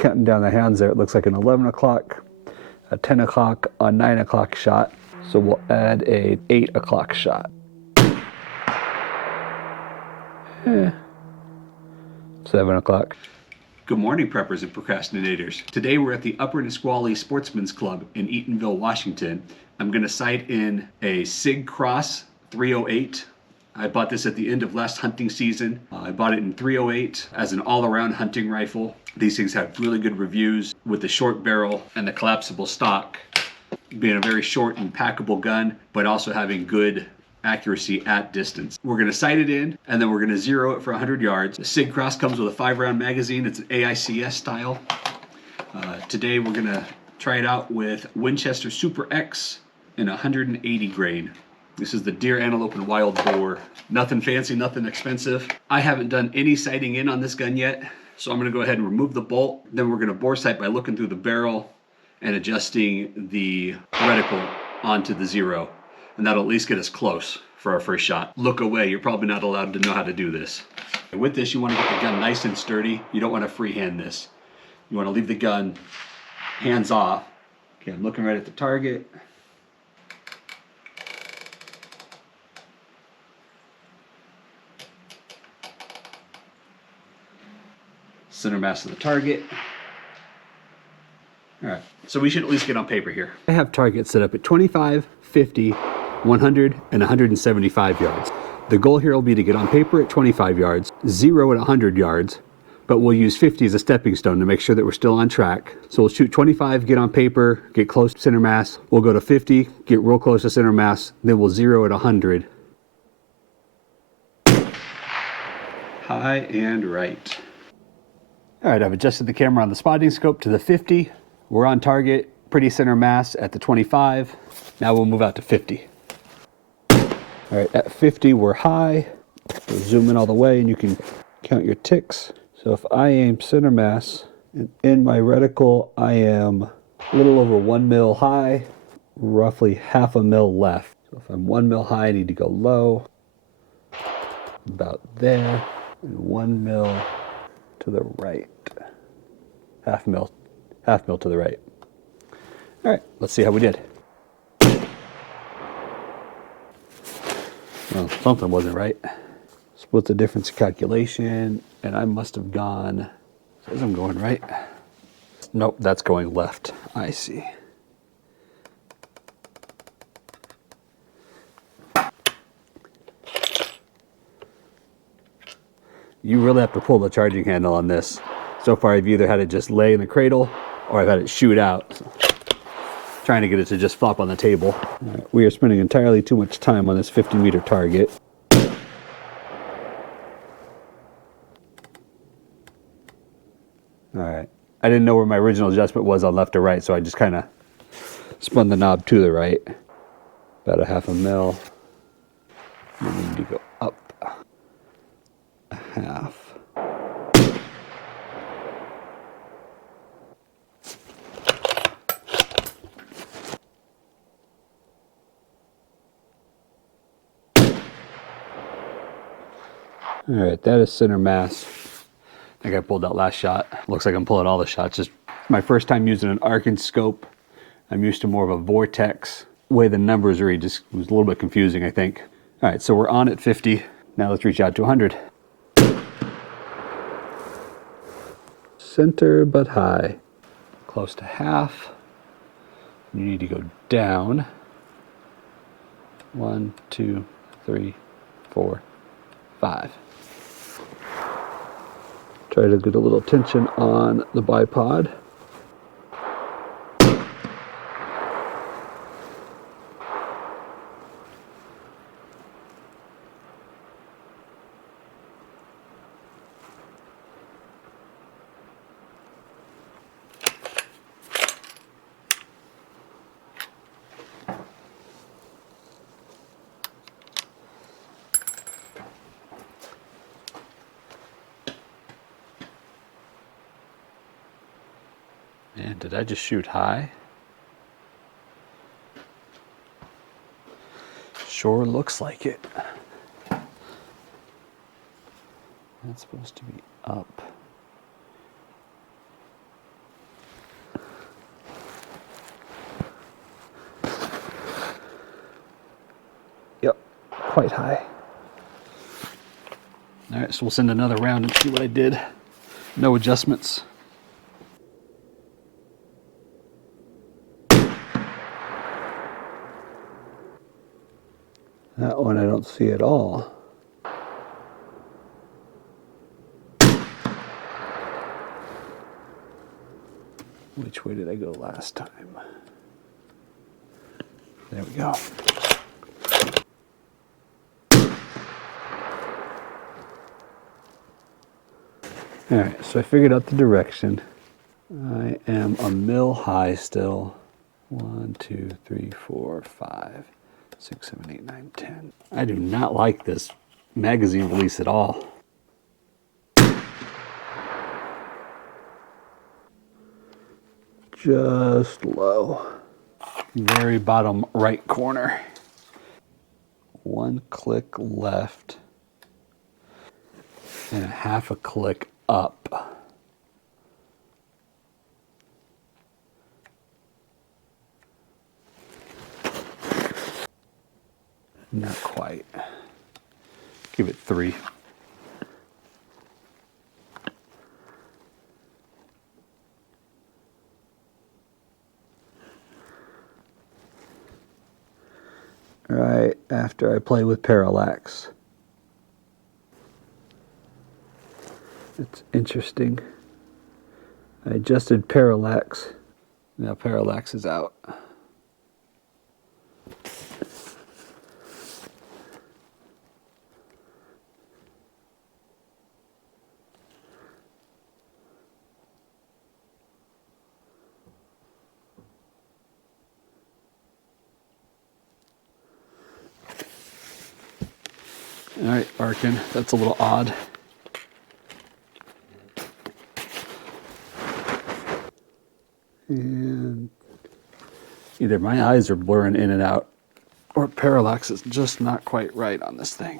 counting down the hands there, it looks like an 11 o'clock, a 10 o'clock, a 9 o'clock shot. So we'll add a 8 o'clock shot. 7 o'clock. Good morning, preppers and procrastinators. Today we're at the Upper Nisqually Sportsman's Club in Eatonville, Washington. I'm going to sight in a Sig Cross 308. I bought this at the end of last hunting season. I bought it in 308 as an all-around hunting rifle. These things have really good reviews with the short barrel and the collapsible stock being a very short and packable gun, but also having good accuracy at distance. We're going to sight it in, and then we're going to zero it for 100 yards. The Sig Cross comes with a 5-round magazine. It's an AICS style. Today we're going to try it out with Winchester Super X in 180 grain. This is the deer, antelope, and wild boar. Nothing fancy, nothing expensive. I haven't done any sighting in on this gun yet, so I'm going to go ahead and remove the bolt. Then we're going to bore sight by looking through the barrel and adjusting the reticle onto the zero. And that'll at least get us close for our first shot. Look away, you're probably not allowed to know how to do this. With this, you want to get the gun nice and sturdy. You don't want to freehand this. You want to leave the gun hands off. Okay, I'm looking right at the target. Center mass of the target. All right, so we should at least get on paper here. I have targets set up at 25, 50, 100, and 175 yards. The goal here will be to get on paper at 25 yards, 0 at 100 yards, but we'll use 50 as a stepping stone to make sure that we're still on track. So we'll shoot 25, get on paper, get close to center mass. We'll go to 50, get real close to center mass, then we'll 0 at 100. High and right. All right, I've adjusted the camera on the spotting scope to the 50. We're on target, pretty center mass at the 25. Now we'll move out to 50. All right, at 50 we're high. We'll zoom in all the way and you can count your ticks. So if I aim center mass, and in my reticle I am a little over 1 mil high, roughly half a mil left. So if I'm 1 mil high, I need to go low, about there, and 1 mil to the right. Half mil to the right. All right, let's see how we did. Well, something wasn't right. Split the difference calculation, and I must have gone, says I'm going right. Nope, that's going left. I see. You really have to pull the charging handle on this. So far I've either had it just lay in the cradle or I've had it shoot out. So, trying to get it to just flop on the table. Right, we are spending entirely too much time on this 50-meter target. All right, I didn't know where my original adjustment was on left or right, so I just kind of spun the knob to the right. About a half a mil. And we need to go up a half. All right, that is center mass. I think I pulled that last shot. Looks like I'm pulling all the shots. Just my first time using an Arken scope. I'm used to more of a vortex. The way the numbers read just was a little bit confusing, I think. All right, so we're on at 50. Now let's reach out to 100. Center but high. Close to half. You need to go down. 1, 2, 3, 4, 5. Try to get a little tension on the bipod. And did I just shoot high? Sure looks like it. That's supposed to be up. quite high. All right, so we'll send another round and see what I did. No adjustments. That one I don't see at all. Which way did I go last time? There we go. All right, so I figured out the direction. I am a mil high still. 1, 2, 3, 4, 5, 6, 7, 8, 9, 10. I do not like this magazine release at all. Just low. Very bottom right corner. 1 click left and a half a click up. Not quite. Give it 3. Right after I play with Parallax. It's interesting. I adjusted Parallax. Now Parallax is out. All right, Arken, that's a little odd. And either my eyes are blurring in and out, or Parallax is just not quite right on this thing.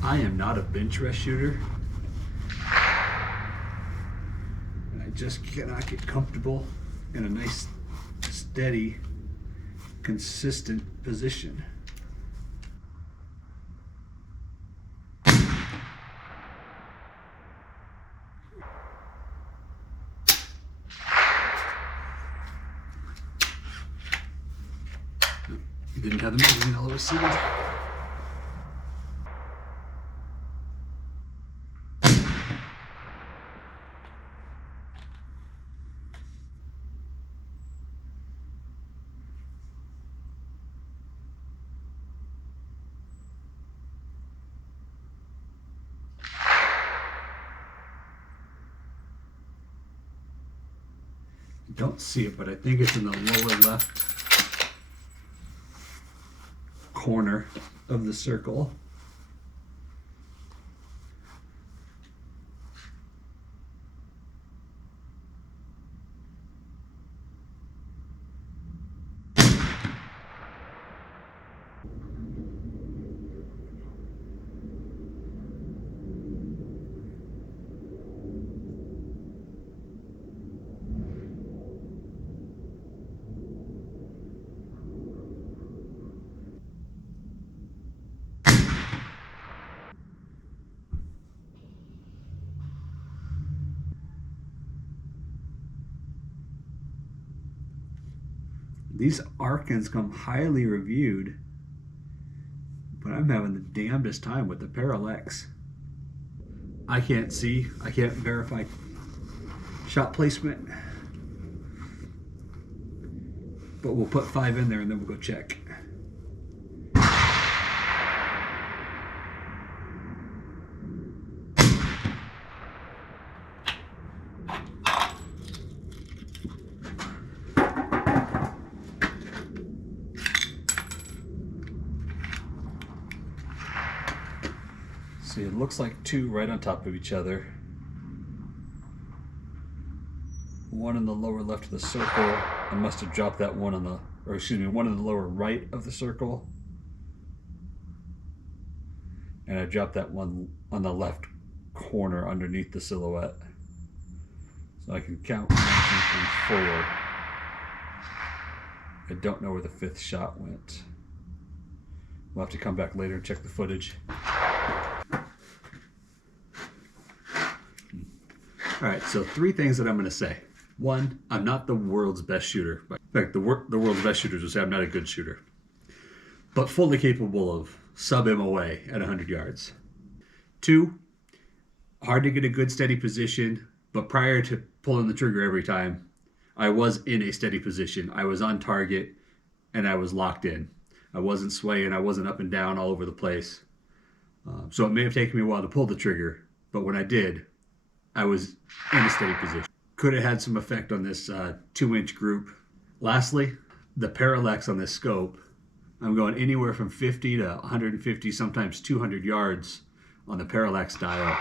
I am not a bench rest shooter. And I just cannot get comfortable in a nice, steady, consistent position. Didn't have the magazine all over seated. Don't see it, but I think it's in the lower left corner of the circle. These Arkens come highly reviewed, but I'm having the damnedest time with the Parallax. I can't see, I can't verify shot placement, but we'll put 5 in there and then we'll go check. See, it looks like 2 right on top of each other. 1 in the lower left of the circle. I must have dropped that one on the, or excuse me, 1 in the lower right of the circle. And I dropped that one on the left corner underneath the silhouette. So I can count 1, 2, 3, 4. I don't know where the 5th shot went. We'll have to come back later and check the footage. All right, so 3 things that I'm going to say. 1, I'm not the world's best shooter. In fact, the world's best shooters would say I'm not a good shooter, but fully capable of sub-MOA at 100 yards. 2, hard to get a good steady position, but prior to pulling the trigger every time, I was in a steady position. I was on target, and I was locked in. I wasn't swaying. I wasn't up and down all over the place. So it may have taken me a while to pull the trigger, but when I did, I was in a steady position. Could have had some effect on this 2-inch group. Lastly, the parallax on this scope. I'm going anywhere from 50 to 150, sometimes 200 yards on the parallax dial.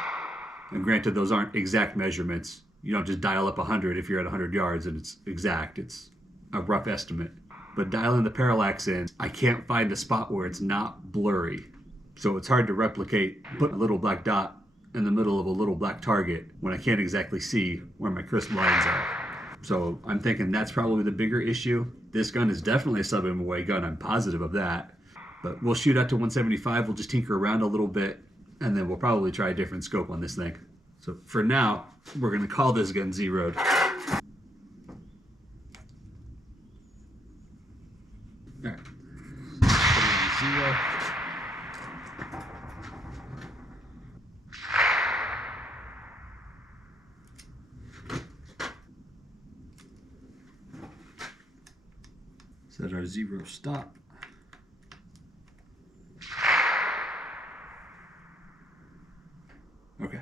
And granted, those aren't exact measurements. You don't just dial up 100 if you're at 100 yards and it's exact. It's a rough estimate. But dialing the parallax in, I can't find a spot where it's not blurry. So it's hard to replicate, put a little black dot in the middle of a little black target when I can't exactly see where my crisp lines are. So I'm thinking that's probably the bigger issue. This gun is definitely a sub-MOA gun, I'm positive of that. But we'll shoot out to 175, we'll just tinker around a little bit, and then we'll probably try a different scope on this thing. So for now, we're gonna call this gun zeroed. All right, put it on 0. Set our 0 stop. Okay.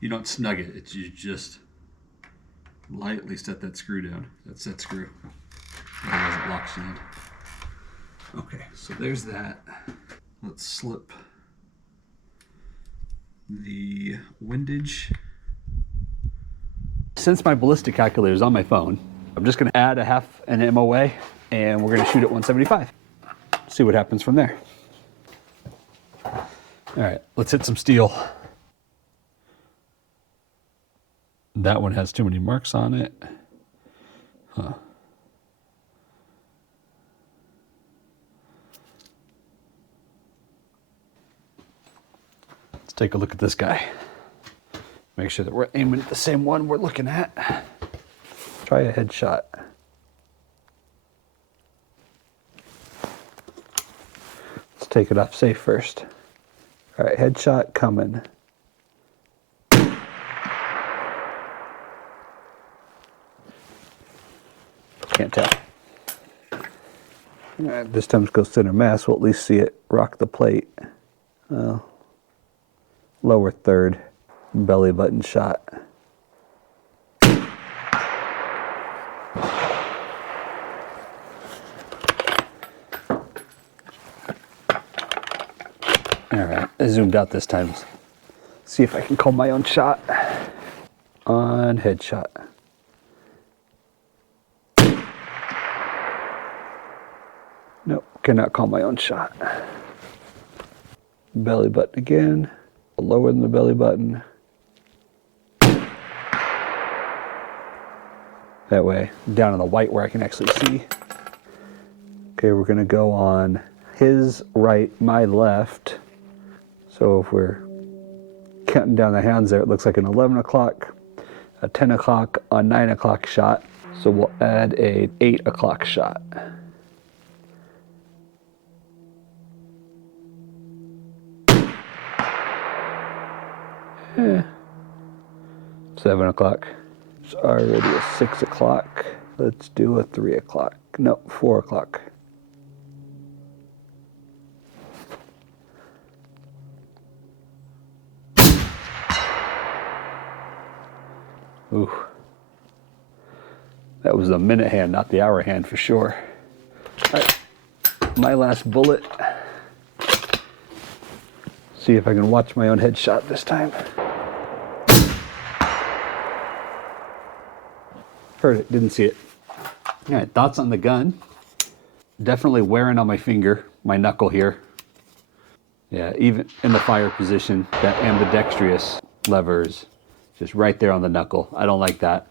You don't snug it. It's you just lightly set that screw down. That set screw. Otherwise it locks you in. Okay, so there's that. Let's slip the windage. Since my ballistic calculator is on my phone, I'm just going to add a half an MOA and we're going to shoot at 175. See what happens from there. All right, let's hit some steel. That one has too many marks on it. Huh. Let's take a look at this guy. Make sure that we're aiming at the same one we're looking at. Try a headshot. Let's take it off safe first. All right, headshot coming. Can't tell. All right, this time it goes center mass. We'll at least see it rock the plate. Lower third, belly button shot. All right, I zoomed out this time. See if I can call my own shot on headshot. Nope, cannot call my own shot. Belly button again, lower than the belly button. That way, down on the white where I can actually see. Okay, we're gonna go on his right, my left. So if we're counting down the hands there, it looks like an 11 o'clock, a 10 o'clock, a 9 o'clock shot. So we'll add a 8 o'clock shot. Yeah. 7 o'clock. It's already a 6 o'clock. Let's do a 3 o'clock. No, 4 o'clock. Ooh. That was the minute hand, not the hour hand for sure. All right, my last bullet. See if I can watch my own headshot this time. Heard it, didn't see it. All right, thoughts on the gun. Definitely wearing on my finger, my knuckle here. Yeah, even in the fire position, that ambidextrous lever is just right there on the knuckle. I don't like that.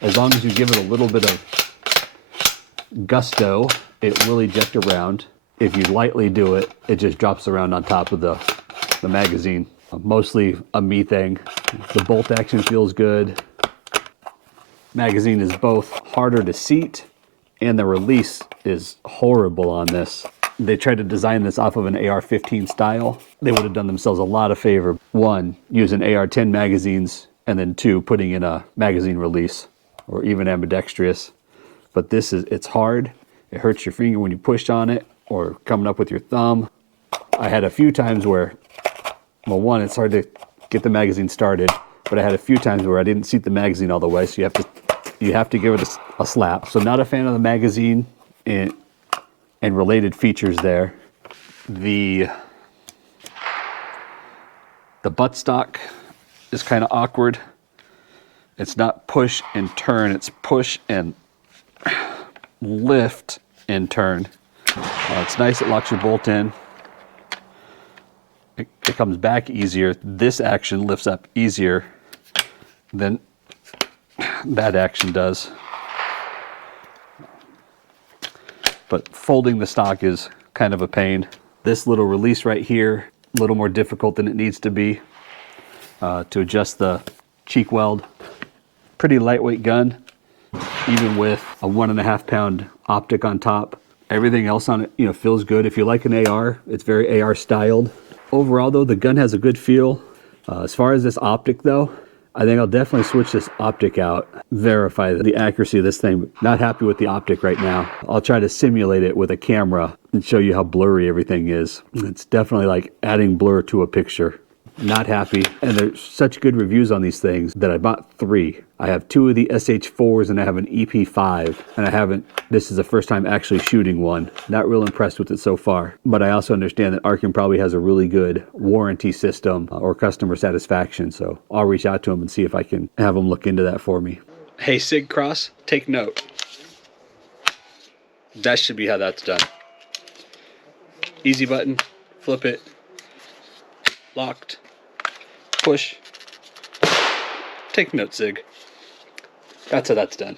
As long as you give it a little bit of gusto, it will eject around. If you lightly do it, it just drops around on top of the magazine. Mostly a me thing. The bolt action feels good. Magazine is both harder to seat, and the release is horrible on this. They tried to design this off of an AR-15 style. They would have done themselves a lot of favor. One, using AR-10 magazines, and then two, putting in a magazine release, or even ambidextrous. But this is, it's hard. It hurts your finger when you push on it, or coming up with your thumb. I had a few times where, well, one, it's hard to get the magazine started, but I had a few times where I didn't seat the magazine all the way, so you have to give it a slap. So not a fan of the magazine and related features there. The buttstock is kind of awkward. It's not push and turn, it's push and lift and turn. It's nice, it locks your bolt in. It comes back easier. This action lifts up easier than that action does. But folding the stock is kind of a pain. This little release right here, a little more difficult than it needs to be to adjust the cheek weld. Pretty lightweight gun, even with a 1.5 pound optic on top. Everything else on it, feels good. If you like an AR, it's very AR styled. Overall though, the gun has a good feel. As far as this optic though, I think I'll definitely switch this optic out, verify the accuracy of this thing. Not happy with the optic right now. I'll try to simulate it with a camera and show you how blurry everything is. It's definitely like adding blur to a picture. Not happy. And there's such good reviews on these things that I bought 3. I have 2 of the SH-4s and I have an EP5. And this is the first time actually shooting one. Not real impressed with it so far. But I also understand that Arken probably has a really good warranty system or customer satisfaction. So I'll reach out to them and see if I can have them look into that for me. Hey, Sig Cross, take note. That should be how that's done. Easy button, flip it, locked, push. Take note, Sig. That's how that's done.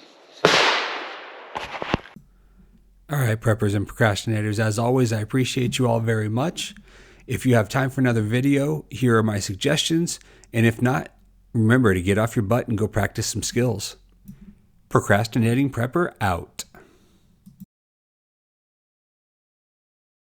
All right, preppers and procrastinators, as always, I appreciate you all very much. If you have time for another video, here are my suggestions. And if not, remember to get off your butt and go practice some skills. Procrastinating Prepper out.